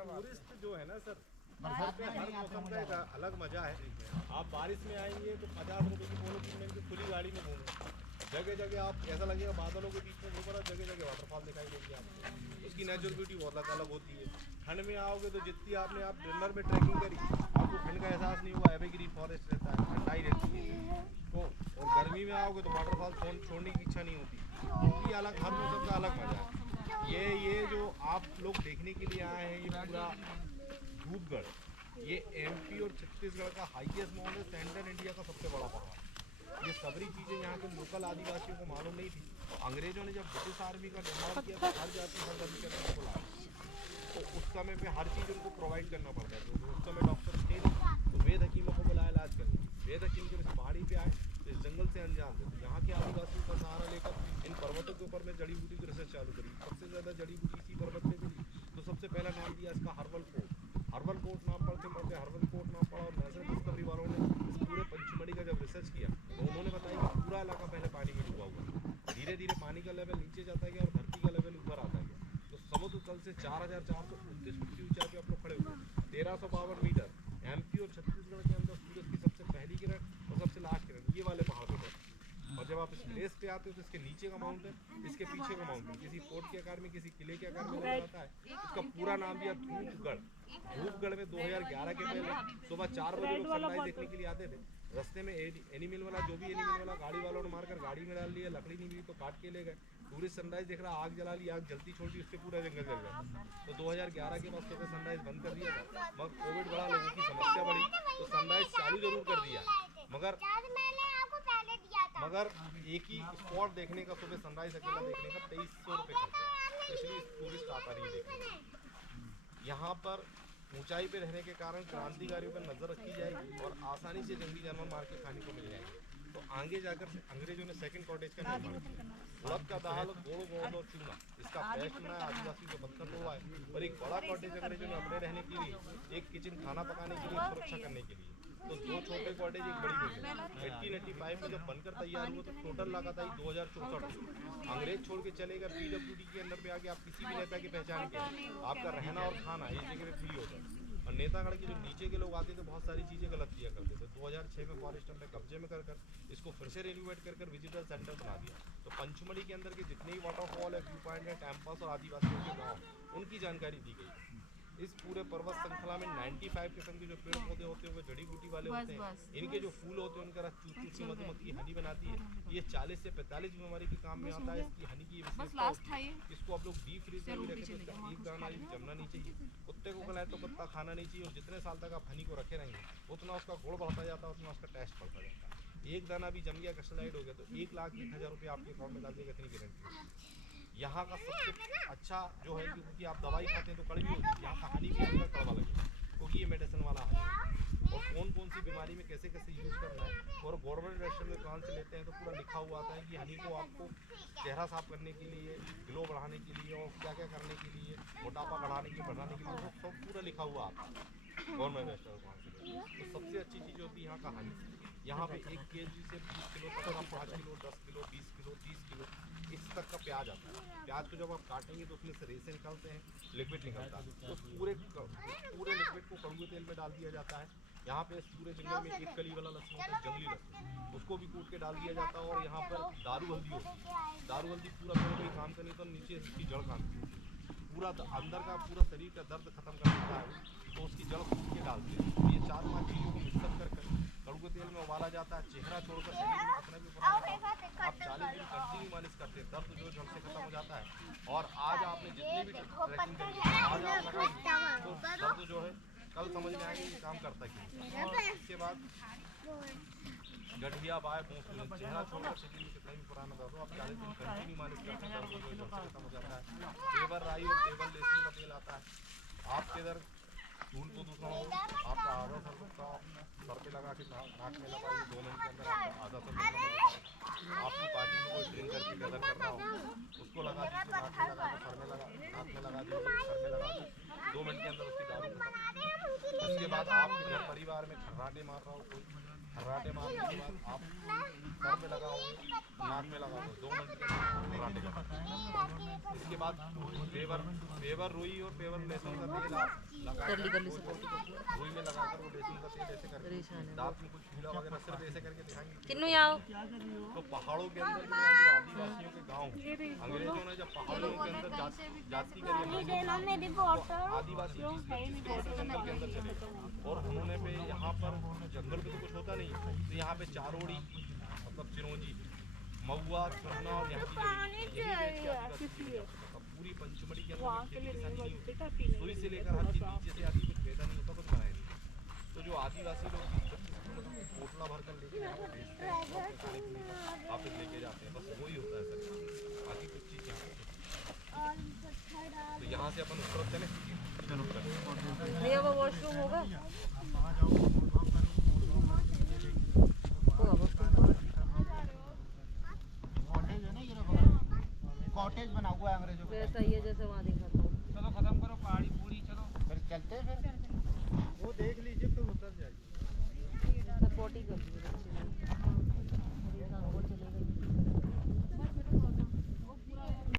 Tourist जो है ना सर, हर मौसम का एक अलग मजा है। आप बारिश में आएंगे तो 50 रुपए की पोलोथीन की खुली गाड़ी में घूमेंगे, जगह जगह आप ऐसा लगेगा बादलों के बीच में घूम रहा, जगह जगह वाटरफॉल दिखाई देगी आपको। उसकी नेचुरल ब्यूटी बहुत अलग होती है। ठंड में आओगे तो जितनी आपने आप डिनर में ट्रैकिंग करी, आपको ठंड का एहसास नहीं होगा। एवरग्रीन फॉरेस्ट रहता है, ठंडाई रहती है तो। और गर्मी में आओगे तो वाटरफॉल छोड़ने की इच्छा नहीं होती। ये अलग, हर मौसम का अलग मजा है। ये जो आप लोग देखने के लिए आए हैं, ये पूरा धूपगढ़, ये एमपी और छत्तीसगढ़ का हाईएस्ट माउंट है, सेंट्रल इंडिया का सबसे बड़ा पहाड़। ये सभी चीज़ें यहाँ के लोकल आदिवासियों को मालूम नहीं थी। तो अंग्रेजों ने जब ब्रिटिश आर्मी का निर्माण किया तो हर जाति हर धर्म के अंदर को लाया, तो उस समय पे हर चीज़ उनको प्रोवाइड करना पड़ता है। तो उस समय डॉक्टर थे नहीं, तो वेद हकीमों को बुलाया इलाज करने। वेद हकीम जब इस पहाड़ी पे आए तो इस जंगल से अनजान थे, तो यहाँ के आदिवासियों का सहारा लेकर इन पर्वतों के ऊपर में जड़ी बूटी की रिसर्च चालू करी। सबसे ज़्यादा जड़ी बूटी इसी पर्वत में मिली, तो सबसे पहला नाम दिया इसका हर्बल कोट। हर्बल कोट नाम पढ़ते पढ़ते हर्बल कोट नाम पड़ा, और नेशनल डिस्कवरी वालों ने इस पूरे पंचमढ़ी का जब रिसर्च किया तो उन्होंने बताया कि पूरा इलाका पहले पानी में डूबा हुआ, धीरे धीरे पानी का लेवल नीचे जाता गया और धरती का लेवल ऊपर आता गया। तो समुद्र तल से 4429 फुट की ऊंचाई पे आप लोग खड़े हुए, 1352 मीटर। एमपी और छत्तीसगढ़ के अंदर सूरज की सबसे पहली किरण और सबसे लास्ट किरण ये वाले पहाड़ पे है। और जब आप इस प्लेस पे आते हो तो इसके नीचे का माउंटेन, इसके पीछे का माउंटेन किसी फोर्ट के आकार में, किसी किले के आकार में नजर आता है। इसका पूरा नाम दिया धूपगढ़। धूपगढ़ में 2011 के पहले सुबह 4 बजे लोग सनराइज देखने के लिए आते थे। रास्ते में एनिमल वाला, जो भी एनिमल वाला गाड़ी वालों ने मारकर गाड़ी में डाल लिया, लकड़ी नहीं मिली तो काट के ले गए। टूरिस्ट सनराइज देख रहा, आग जला ली, आग जलती छोड़ दी, उससे पूरा जंगल जल गया। तो 2011 के बाद सुबह सनराइज बंद कर दिया था, मगर कोविड बढ़ा, लोगों की समस्या बढ़ी तो सनराइज चालू जरूर कर दिया, मगर एक ही स्पॉट देखने का, सुबह सनराइज अकेला देखने का 2300 रुपये खर्चा, स्पेशली टूरिस्ट आता नहीं देखने। यहाँ पर ऊंचाई पे रहने के कारण क्रांतिकारियों पर नजर रखी जाएगी और आसानी से जंगली जानवर मार के खाने को मिल जाएंगे। तो आगे जाकर अंग्रेजों ने सेकंड कॉटेज का निर्माण किया। उड़द का दाल, गोड़ गोंद और चूना, इसका पेस्ट बनाया, आदिवासी को पत्थर तोड़ा है। और एक बड़ा कॉटेज अंग्रेजों ने अपने रहने के लिए, एक किचन खाना पकाने के लिए, सुरक्षा करने के लिए। तो 2 छोटे कॉटेज, एक बड़ी बिल्डिंग। 1885 में जब बनकर तैयार हुआ तो टोटल लागत आई 2064। अंग्रेज छोड़ के चले गए, पीडब्ल्यूडी के अंदर पे आके आप किसी भी नेता की पहचान के आपका रहना और खाना ये जगह फ्री होता है। और नेतागढ़ के जो नीचे के लोग आते थे बहुत सारी चीज़ें गलत किया करते थे। 2006 में फॉरेस्ट ने कब्जे में कर इसको फिर से रेनोवेट कर विजिटर सेंटर बना दिया। तो पंचमढ़ी के अंदर के जितने भी वाटरफॉल है, व्यू पॉइंट है, कैंपस और आदिवासियों के गाँव, उनकी जानकारी दी गई। इस पूरे पर्वत श्रृंखला में 95 किस्म के जो पेड़ पौधे होते हैं वो जड़ी बूटी वाले होते हैं। इनके जो फूल होते हैं उनका रस चूस की मधुमक्खी हनी बनाती है। ये 40 से 45 बीमारी के काम में आता है। इसकी हनी की विशेषता होती है, इसको आप लोग डीप फ्रीज में भी रखें तो इसका एक दाना भी जमना नहीं चाहिए। कुत्ते को खिलाए तो कुत्ता खाना नहीं चाहिए, और जितने साल तक आप हनी को रखे रहेंगे उतना उसका गुण बढ़ता जाता है, उतना उसका टेस्ट बढ़ता जाता है। एक दाना भी जम गया, क्रिस्टलाइड हो गया तो 1,01,000 रुपये आपके अकाउंट में डाल दिएगा, इतनी गारंटी। यहाँ का सबसे अच्छा जो है, क्योंकि आप दवाई खाते हैं तो कड़वी होती है, यहाँ का हनी भी आपका कड़वा लगेगा क्योंकि ये मेडिसिन वाला हनी है। और कौन कौन सी बीमारी में कैसे कैसे यूज़ करना है और गवर्नमेंट रेस्टोरेंट में कहाँ से लेते हैं तो पूरा लिखा हुआ आता है कि हनी को आपको चेहरा साफ करने के लिए, ग्लो बढ़ाने के लिए और क्या क्या करने के लिए, मोटापा बढ़ाने के लिए वो सब पूरा लिखा हुआ आता है गवर्नमेंट रेस्टोरेंट कहाँ से लेते। तो सबसे अच्छी चीज़ होती है यहाँ का हनी। यहाँ पे 1 kg से 20 किलो तक का, 5 किलो, 10 किलो, 20 किलो, 30 किलो इस तक का प्याज आता है। प्याज को जब आप काटेंगे तो उसमें से रेसे निकलते हैं, लिक्विड निकलता है। तो पूरे लिक्विड को कड़ुए तेल में डाल दिया जाता है। यहाँ पे इस पूरे जंगल में 1 कली वाला लहसुन होता है, जंगली लहसुन, उसको भी कूट के डाल दिया जाता है। और यहाँ पर दारू हल्दी होती है। दारू हल्दी पूरा पेड़ कोई काम करनी तो नीचे इसकी जड़ काम करती है, पूरा अंदर का पूरा शरीर का दर्द खत्म कर देता है, तो उसकी जड़ कूट के डालते हैं। तो ये 4-5 चीज़ों को मिक्सअप कर कड़ुए तेल में उबाला जाता है। चेहरा छोड़कर शरीर में कितना भी पुराना आप 40 दिन कंटिन्यू मालिश करते हैं, दर्द जो जड़ से खत्म हो जाता है। और आज आपने जितनी भी ट्रैकिंग करी, आज आप लगाएंगे तो दर्द जो है कल समझ में आएगा ये काम करता है। और इसके बाद गठिया बाय चेहरा छोड़कर शरीर में कितना भी पुराना दर्द हो, आप 40 दिन कंटिन्यू मालिश करते हैं, दर्द जो जड़ से खत्म हो जाता है। टेबल राई और टेबल लहसुन का तेल आता है। आपके इधर धूल प्रदूषण हो, आपका आधा सर दुखता हो, सर पे लगा के नाक में लगाइए, 2 मिनट के अंदर आपका आधा सर दुखता। आपकी पार्टी में कोई ड्रिंक करके गदर कर रहा हो, उसको लगा दीजिए, नाक में लगा दो, सर में लगा, नाक में लगा दीजिए, सर में लगा दो, 2 मिनट के अंदर उसकी दारू खत्म। उसके बाद आपके घर परिवार में खर्राटे मार रहा हो कोई, खर्राटे मारने के बाद आप सर में लगाओ, नाक में लगाओ, 2 मिनट के अंदर खर्राटे का। इसके बाद पेवर रुई और पेवर लहसुन का तेल आप लगा रुई में लगाकर वो लहसुन का तेल ऐसे करके दांत में कुछ ढीला वगैरह सिर्फ ऐसे करके दिखाएंगे। किन्नू आओ। तो पहाड़ों के अंदर जो है, जो आदिवासियों के गांव, अंग्रेजों ने जब पहाड़ों के अंदर जाति के आदिवासी जंगल के अंदर चले और उन्होंने पे यहाँ पर जंगल पे तो कुछ होता नहीं, तो यहाँ पे चारोड़ी मतलब चिरौंजी, महुआ, चुना और यहाँ की पूरी पंचमढ़ी के अंदर सुई से लेकर हर चीज नीचे से आती, कुछ पैदा नहीं होता, कुछ बनाया नहीं। तो जो आदिवासी लोग पोटला भर कर लेके यहाँ पे बेचते हैं, वापस लेके जाते हैं, बस वही होता है सर, बाकी कुछ चीज़ यहाँ पे। तो यहाँ से अपन उस तरफ चले, चलो भैया वो वॉशरूम होगा। कॉटेज बना हुआ है अंग्रेजों का, वैसा ही है जैसे वहाँ देखा था।